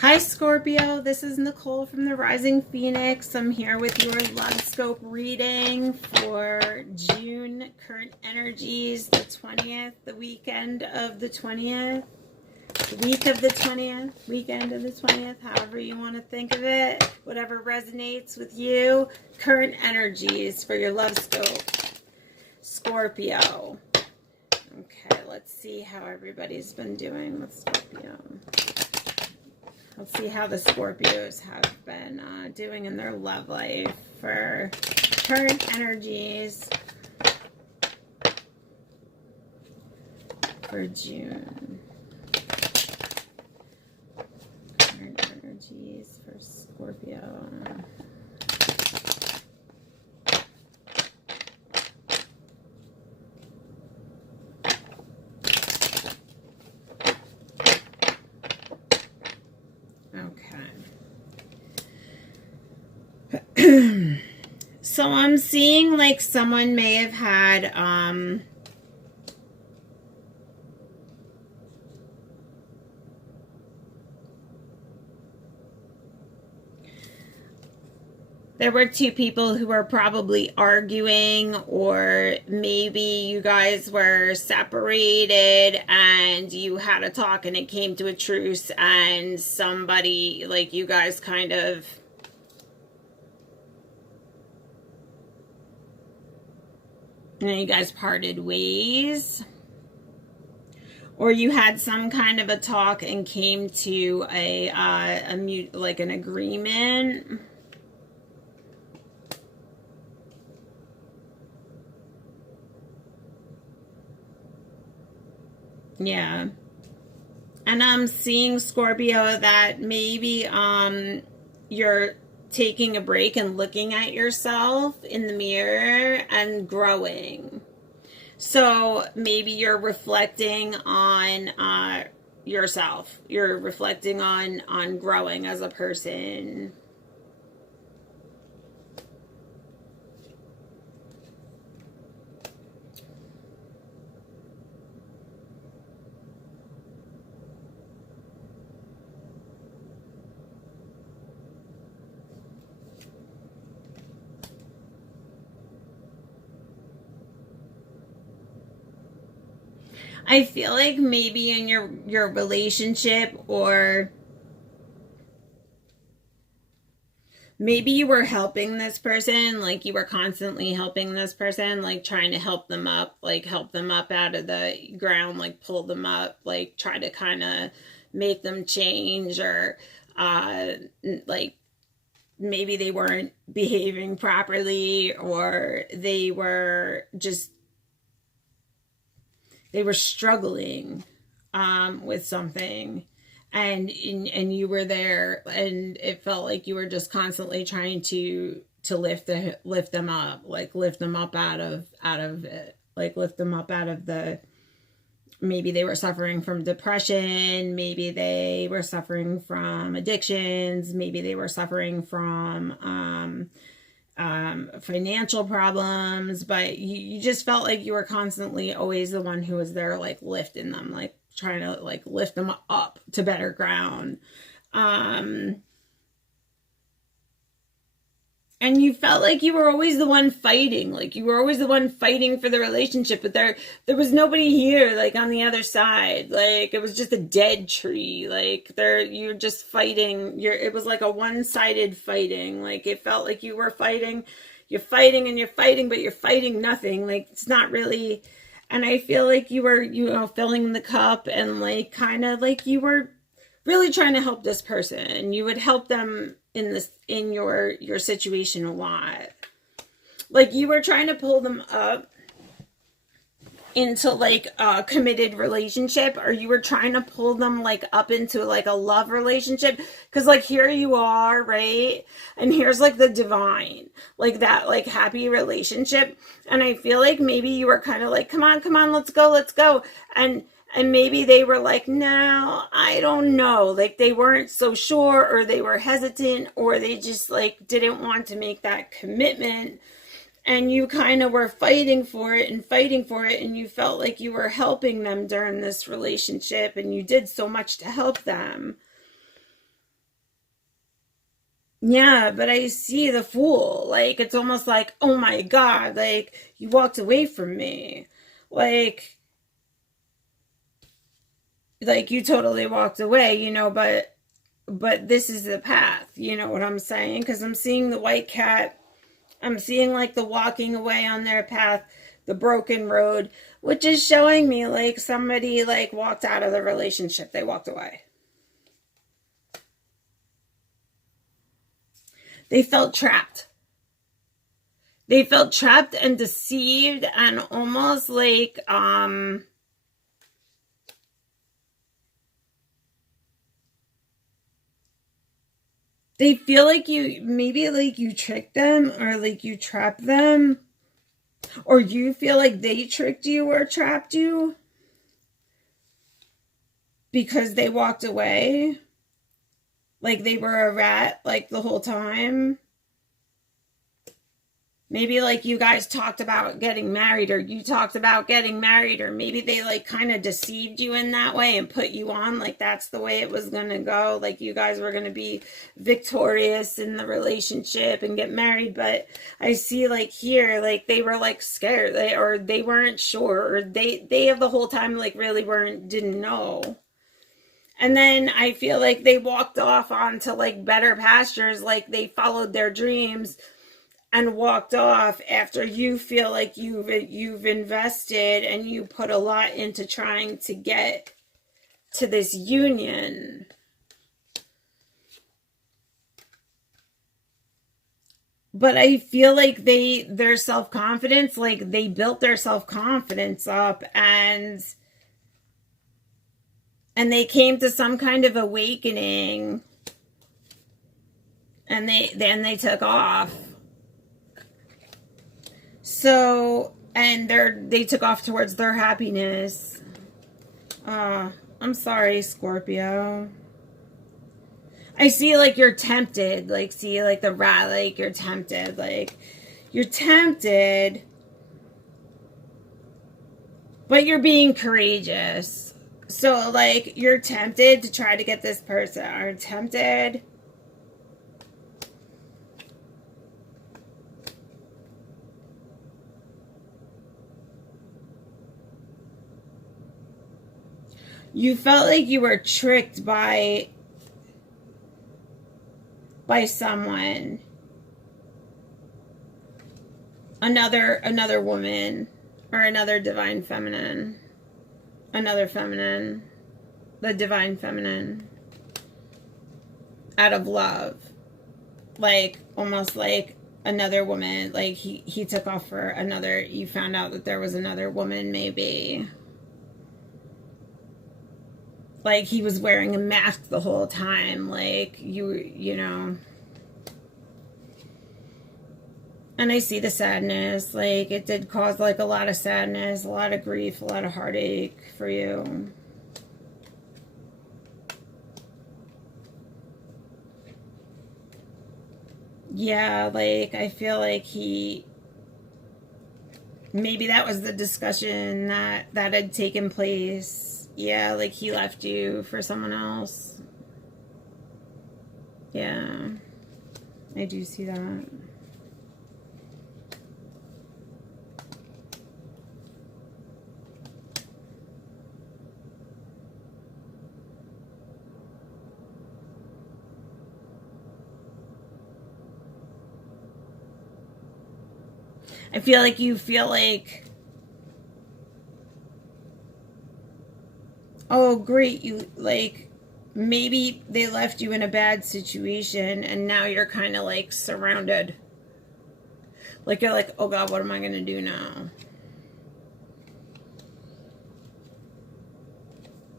Hi Scorpio, this is Nicole from the Rising Phoenix. I'm here with your love scope reading for June current energies, the 20th, the weekend of the 20th, the week of the 20th, weekend of the 20th, however you want to think of it, whatever resonates with you. Current energies for your love scope, Scorpio. Okay, let's see how everybody's been doing with Scorpio. Let's see how the Scorpios have been doing in their love life for current energies for June. Current energies for Scorpio. Okay. So I'm seeing like someone may have had there were two people who were probably arguing, or maybe you guys were separated and you had a talk and it came to a truce, and somebody, like, you guys kind of you guys parted ways, or you had some kind of a talk and came to like an agreement. Yeah. And I'm seeing, Scorpio, that maybe you're taking a break and looking at yourself in the mirror and growing. So maybe you're reflecting on yourself. You're reflecting on growing as a person. I feel like maybe in your relationship, or maybe you were helping this person, like you were constantly helping this person, like trying to help them up, like help them up out of the ground, like pull them up, like try to kind of make them change, or like maybe they weren't behaving properly, or they were struggling with something, and you were there, and it felt like you were just constantly trying to lift them up, like lift them up out of it, like lift them up out of the, maybe they were suffering from depression, maybe they were suffering from addictions, maybe they were suffering from financial problems, but you just felt like you were constantly always the one who was there, like lifting them, like trying to like lift them up to better ground. And you felt like you were always the one fighting, like you were always the one fighting for the relationship, but there was nobody here, like on the other side, like it was just a dead tree, like you're just fighting, it was like a one-sided fighting, like it felt like you were fighting, you're fighting and you're fighting, but you're fighting nothing, like it's not really. And I feel like you were, filling the cup, and like kind of like you were really trying to help this person. You would help them in your situation a lot. Like you were trying to pull them up into like a committed relationship, or you were trying to pull them like up into like a love relationship, because like here you are, right, and here's like the divine, like that like happy relationship, and I feel like maybe you were kind of like, come on, let's go, and maybe they were like, no, I don't know, like they weren't so sure, or they were hesitant, or they just like didn't want to make that commitment, and you kind of were fighting for it, and you felt like you were helping them during this relationship, and you did so much to help them. Yeah, but I see the Fool. Like, it's almost like, oh my God, like, you walked away from me. Like, like you totally walked away, but this is the path, you know what I'm saying? Because I'm seeing the white cat. I'm seeing like the walking away on their path, the broken road, which is showing me like somebody like walked out of the relationship. They walked away. They felt trapped. They felt trapped and deceived and almost like they feel like you maybe like you tricked them or like you trapped them, or you feel like they tricked you or trapped you because they walked away like they were a rat like the whole time. Maybe like you guys talked about getting married, or you talked about getting married, or maybe they like kind of deceived you in that way and put you on like that's the way it was going to go. Like you guys were going to be victorious in the relationship and get married. But I see like here, like they were like scared, or they weren't sure, or they have the whole time like really didn't know. And then I feel like they walked off onto like better pastures, like they followed their dreams and walked off after you feel like you've invested and you put a lot into trying to get to this union. But I feel like their self-confidence, like they built their self-confidence up and they came to some kind of awakening and they took off. So, and they took off towards their happiness. I'm sorry, Scorpio. I see like you're tempted. Like, see like the rat, like you're tempted. Like, you're tempted, but you're being courageous. So, like, you're tempted to try to get this person, or tempted. You felt like you were tricked by someone, another woman, or another divine feminine, another feminine, the divine feminine, out of love, like almost like another woman, like he took off for another. You found out that there was another woman, maybe. Like he was wearing a mask the whole time, like you know. And I see the sadness, like it did cause like a lot of sadness, a lot of grief, a lot of heartache for you. Yeah, like I feel like maybe that was the discussion that had taken place. Yeah, like he left you for someone else. Yeah, I do see that. I feel like you feel like, oh, great, you like maybe they left you in a bad situation and now you're kind of like surrounded. Like you're like, oh God, what am I going to do now?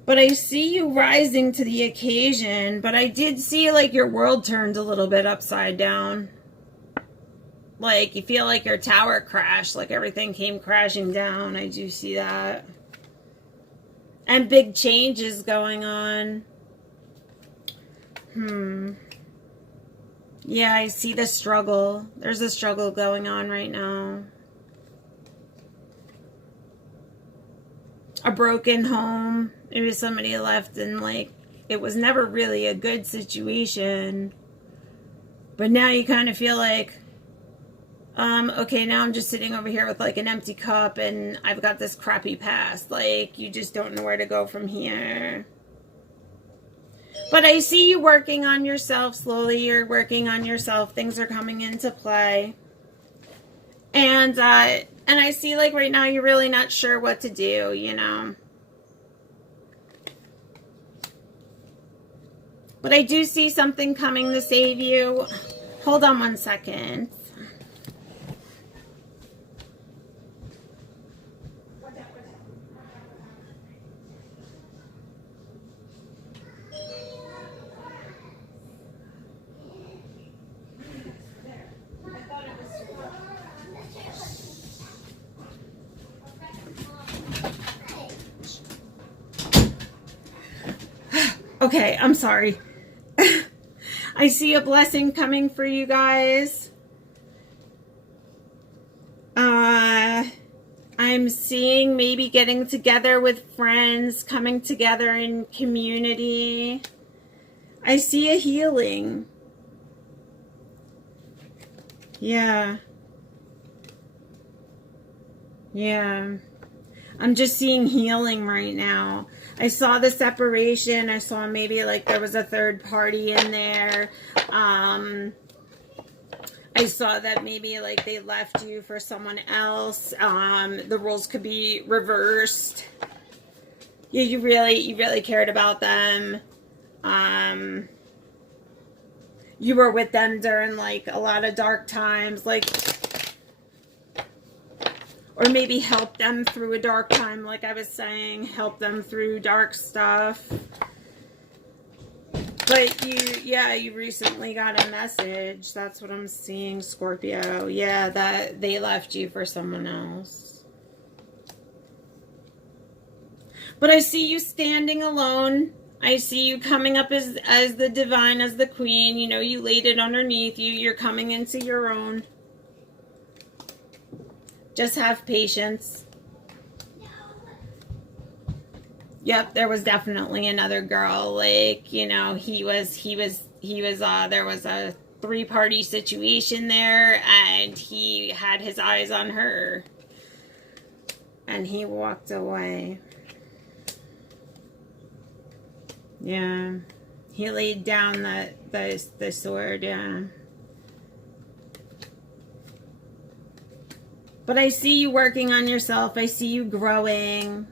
But I see you rising to the occasion, but I did see like your world turned a little bit upside down. Like you feel like your tower crashed, like everything came crashing down. I do see that. And big changes going on. Yeah, I see the struggle. There's a struggle going on right now. A broken home. Maybe somebody left and like it was never really a good situation. But now you kind of feel like, okay, now I'm just sitting over here with like an empty cup and I've got this crappy past. Like, you just don't know where to go from here. But I see you working on yourself slowly. You're working on yourself. Things are coming into play. And I see like right now you're really not sure what to do, you know. But I do see something coming to save you. Hold on one second. Okay, I'm sorry. I see a blessing coming for you guys. I'm seeing maybe getting together with friends, coming together in community. I see a healing. Yeah. Yeah. I'm just seeing healing right now. I saw the separation. I saw maybe like there was a third party in there. I saw that maybe like they left you for someone else. The roles could be reversed. Yeah, you really cared about them. You were with them during like a lot of dark times, like, or maybe help them through a dark time, like I was saying, help them through dark stuff. But you recently got a message. That's what I'm seeing, Scorpio. Yeah, that they left you for someone else. But I see you standing alone. I see you coming up as the divine, as the queen. You know, you laid it underneath you. You're coming into your own. Just have patience. Yep, there was definitely another girl. Like, you know, there was a three-party situation there, and he had his eyes on her. And he walked away. Yeah. He laid down the sword, yeah. But I see you working on yourself. I see you growing.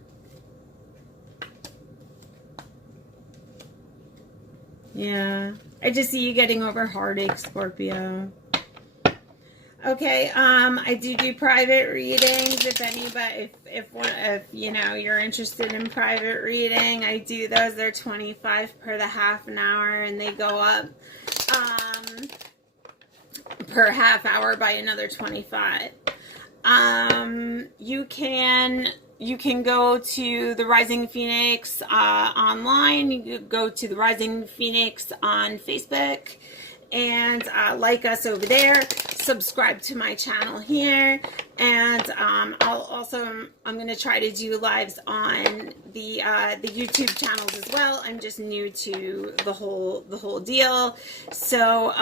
Yeah. I just see you getting over heartache, Scorpio. Okay, I do private readings. If anybody, if you know you're interested in private reading, I do those. They're $25 per the half an hour, and they go up per half hour by another $25. You can go to the Rising Phoenix online. You can go to the Rising Phoenix on Facebook and like us over there. Subscribe to my channel here, and I'm going to try to do lives on the YouTube channels as well. I'm just new to the whole deal, so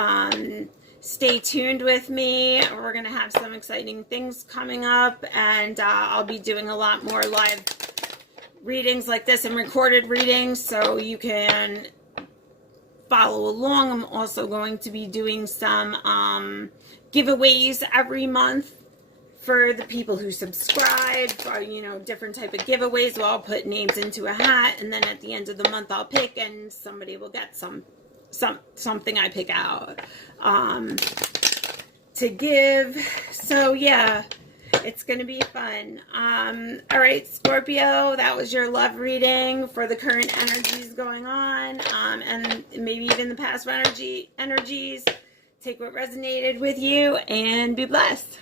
stay tuned with me. We're going to have some exciting things coming up, and I'll be doing a lot more live readings like this and recorded readings, so you can follow along. I'm also going to be doing some giveaways every month for the people who subscribe, or, you know, different type of giveaways. So I'll put names into a hat, and then at the end of the month I'll pick, and somebody will get something I pick out to give. So yeah, it's gonna be fun. All right, Scorpio, that was your love reading for the current energies going on, and maybe even the past energies. Take what resonated with you and be blessed.